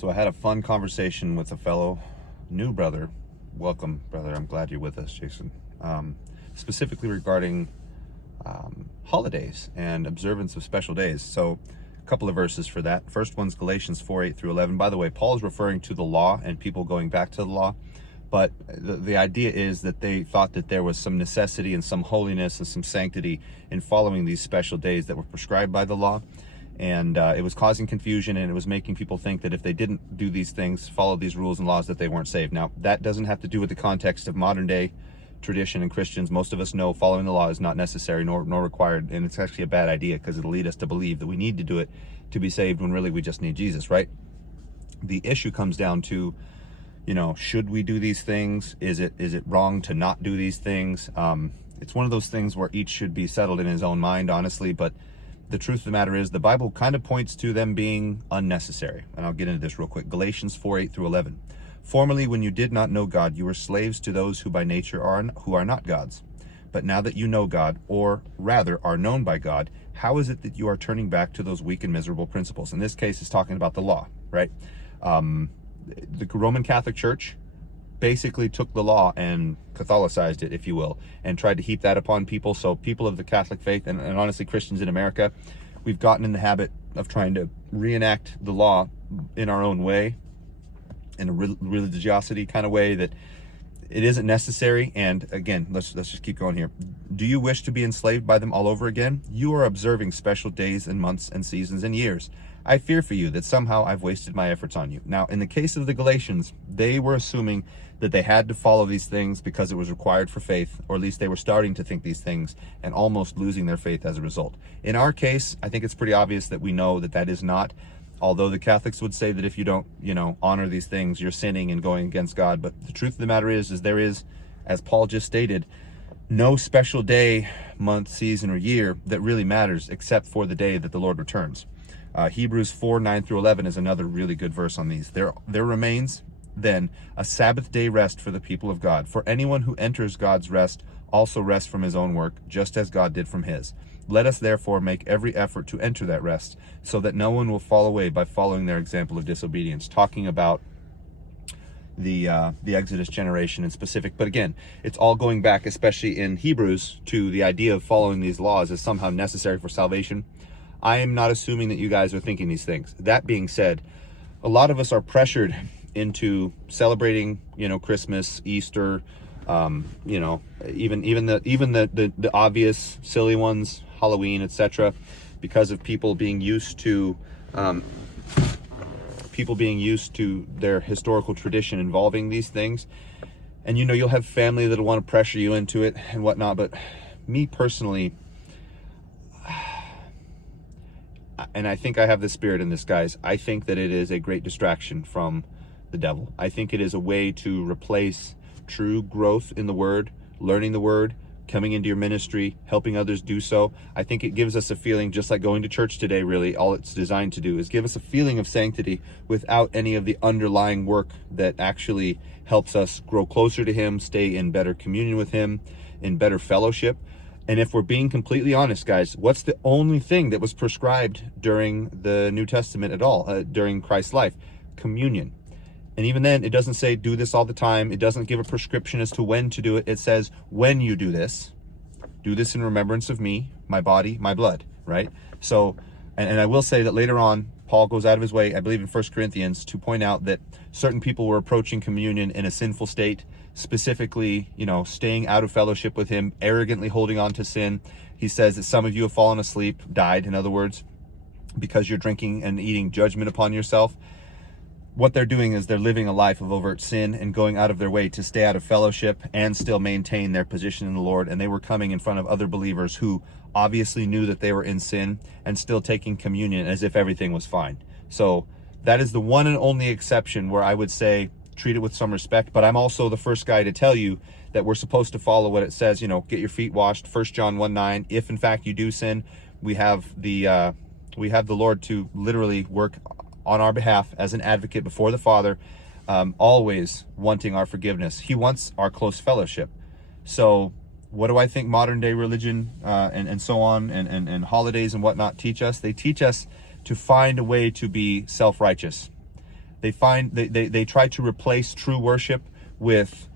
So I had a fun conversation with a fellow new brother. Welcome, brother. I'm glad you're with us, Jason. Specifically regarding holidays and observance of special days. So a couple of verses for that. First one's Galatians 4:8 through 11. By the way, Paul is referring to the law and people going back to the law. But the idea is that they thought that there was some necessity and some holiness and some sanctity in following these special days that were prescribed by the law. And it was causing confusion, and it was making people think that if they didn't do these things, follow these rules and laws, that they weren't saved. Now, that doesn't have to do with the context of modern day tradition and Christians. Most of us know following the law is not necessary nor required, and it's actually a bad idea because it'll lead us to believe that we need to do it to be saved when really we just need Jesus, right? The issue comes down to, should we do these things? Is it wrong to not do these things? It's one of those things where each should be settled in his own mind, honestly, but the truth of the matter is the Bible kind of points to them being unnecessary. And I'll get into this real quick. Galatians 4:8 through 11. Formerly, when you did not know God, you were slaves to those who by nature are not gods. But now that you know God, or rather are known by God, how is it that you are turning back to those weak and miserable principles? In this case, it's talking about the law, right? The Roman Catholic Church basically took the law and Catholicized it, if you will, and tried to heap that upon people. So people of the Catholic faith, and honestly Christians in America, we've gotten in the habit of trying to reenact the law in our own way, in a religiosity kind of way that it isn't necessary. And again, let's just keep going here. Do you wish to be enslaved by them all over again? You are observing special days and months and seasons and years. I fear for you that somehow I've wasted my efforts on you. Now, in the case of the Galatians, they were assuming that they had to follow these things because it was required for faith, or at least they were starting to think these things and almost losing their faith as a result. In our case, I think it's pretty obvious that we know that that is not, although the Catholics would say that if you don't, honor these things, you're sinning and going against God. But the truth of the matter is there is, as Paul just stated, no special day, month, season, or year that really matters except for the day that the Lord returns. Hebrews 4:9 through 11 is another really good verse on these. There remains then a Sabbath day rest for the people of God. For anyone who enters God's rest also rests from his own work, just as God did from his. Let us therefore make every effort to enter that rest, so that no one will fall away by following their example of disobedience. Talking about the Exodus generation in specific. But again, it's all going back, especially in Hebrews, to the idea of following these laws as somehow necessary for salvation. I am not assuming that you guys are thinking these things. That being said, a lot of us are pressured into celebrating, Christmas, Easter, even the obvious silly ones, Halloween, etc., because of people being used to their historical tradition involving these things. And you'll have family that'll want to pressure you into it and whatnot. But me personally, and I think I have the spirit in this, guys, I think that it is a great distraction from the devil. I think it is a way to replace true growth in the Word, learning the Word, coming into your ministry, helping others do so. I think it gives us a feeling, just like going to church today, really, all it's designed to do is give us a feeling of sanctity without any of the underlying work that actually helps us grow closer to Him, stay in better communion with Him, in better fellowship. And if we're being completely honest, guys, what's the only thing that was prescribed during the New Testament at all, during Christ's life? Communion. And even then, it doesn't say do this all the time. It doesn't give a prescription as to when to do it. It says, when you do this in remembrance of me, my body, my blood, right? So, and I will say that later on, Paul goes out of his way, I believe in 1 Corinthians, to point out that certain people were approaching communion in a sinful state, specifically, staying out of fellowship with him, arrogantly holding on to sin. He says that some of you have fallen asleep, died, in other words, because you're drinking and eating judgment upon yourself. What they're doing is they're living a life of overt sin and going out of their way to stay out of fellowship and still maintain their position in the Lord. And they were coming in front of other believers who obviously knew that they were in sin and still taking communion as if everything was fine. So that is the one and only exception where I would say treat it with some respect. But I'm also the first guy to tell you that we're supposed to follow what it says, get your feet washed. 1 John 1:9. If in fact you do sin, we have the Lord to literally work on our behalf as an advocate before the Father, always wanting our forgiveness. He wants our close fellowship. So what do I think modern day religion and so on and holidays and whatnot teach us? They teach us to find a way to be self-righteous. They try to replace true worship with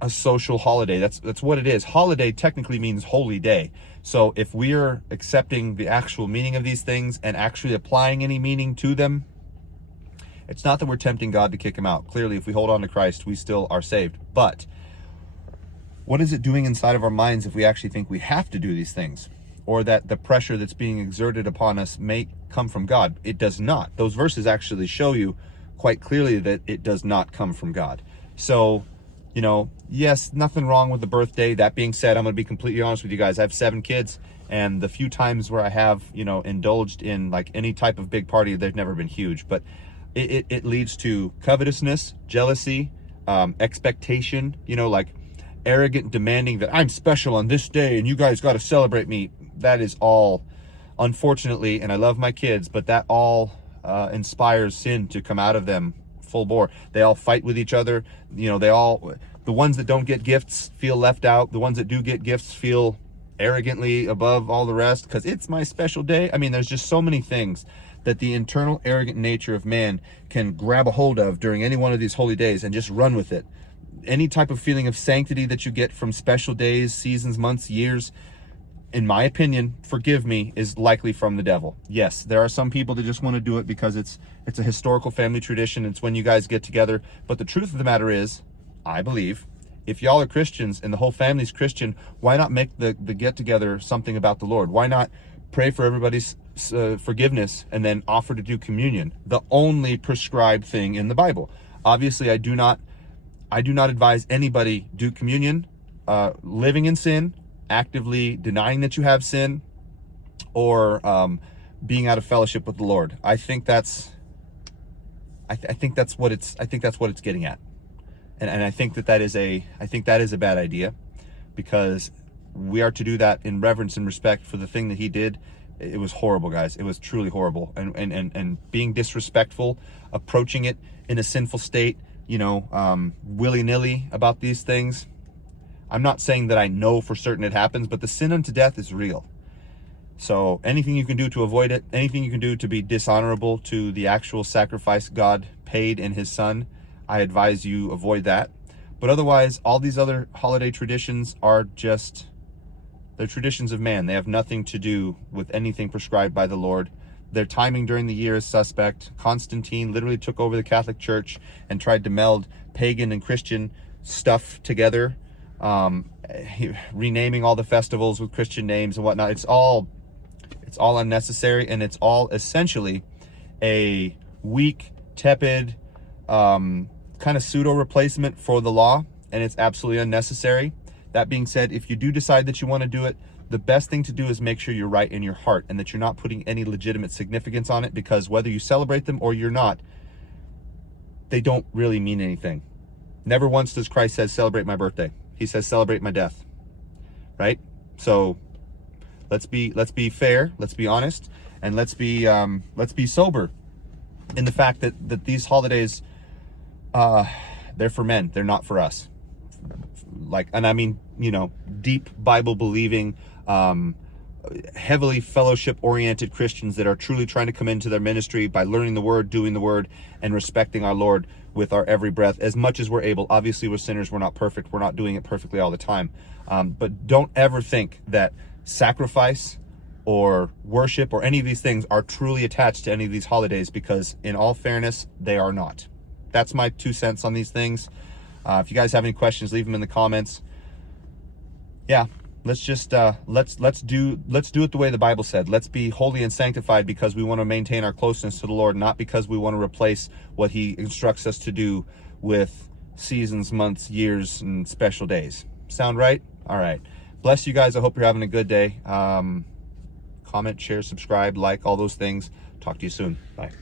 a social holiday. That's what it is. Holiday technically means holy day. So if we're accepting the actual meaning of these things and actually applying any meaning to them, it's not that we're tempting God to kick him out. Clearly, if we hold on to Christ, we still are saved. But what is it doing inside of our minds if we actually think we have to do these things, or that the pressure that's being exerted upon us may come from God? It does not. Those verses actually show you quite clearly that it does not come from God. So, yes, nothing wrong with the birthday. That being said, I'm going to be completely honest with you guys. I have 7 kids, and the few times where I have, indulged in like any type of big party, they've never been huge, but it leads to covetousness, jealousy, expectation, like arrogant demanding that I'm special on this day and you guys got to celebrate me. That is all, unfortunately, and I love my kids, but that all inspires sin to come out of them full bore. They all fight with each other. The ones that don't get gifts feel left out. The ones that do get gifts feel arrogantly above all the rest because it's my special day. I mean, there's just so many things that the internal arrogant nature of man can grab a hold of during any one of these holy days and just run with it. Any type of feeling of sanctity that you get from special days, seasons, months, years, in my opinion, forgive me, is likely from the devil. Yes, there are some people that just want to do it because it's a historical family tradition. It's when you guys get together. But the truth of the matter is, I believe, if y'all are Christians and the whole family's Christian, why not make the get-together something about the Lord? Why not pray for everybody's forgiveness and then offer to do communion, the only prescribed thing in the Bible? Obviously, I do not advise anybody do communion living in sin, actively denying that you have sin, or being out of fellowship with the Lord. I think that's what it's getting at, and I think that is a bad idea, because we are to do that in reverence and respect for the thing that he did. It was horrible, guys. It was truly horrible, and being disrespectful, approaching it in a sinful state, willy-nilly about these things. I'm not saying that I know for certain it happens, but the sin unto death is real. So anything you can do to avoid it, anything you can do to be dishonorable to the actual sacrifice God paid in his son, I advise you avoid that. But otherwise, all these other holiday traditions are just, they're traditions of man. They have nothing to do with anything prescribed by the Lord. Their timing during the year is suspect. Constantine literally took over the Catholic Church and tried to meld pagan and Christian stuff together, renaming all the festivals with Christian names and whatnot. It's all unnecessary, and it's all essentially a weak, tepid, kind of pseudo replacement for the law, and it's absolutely unnecessary. That being said, if you do decide that you want to do it, the best thing to do is make sure you're right in your heart and that you're not putting any legitimate significance on it, because whether you celebrate them or you're not, they don't really mean anything. Never once does Christ say, celebrate my birthday. He says, celebrate my death, right? So let's be fair, let's be honest, and let's be sober in the fact that these holidays, they're for men, they're not for us. And I mean, deep Bible believing, heavily fellowship oriented Christians that are truly trying to come into their ministry by learning the word, doing the word, and respecting our Lord with our every breath as much as we're able. Obviously, we're sinners, we're not perfect, we're not doing it perfectly all the time, but don't ever think that sacrifice or worship or any of these things are truly attached to any of these holidays, because in all fairness, they are not. That's my 2 cents on these things. If you guys have any questions, leave them in the comments. Yeah, let's just let's do it the way the Bible said. Let's be holy and sanctified because we want to maintain our closeness to the Lord, not because we want to replace what he instructs us to do with seasons, months, years, and special days. Sound right? All right. Bless you guys. I hope you're having a good day. Comment, share, subscribe, like, all those things. Talk to you soon. Bye.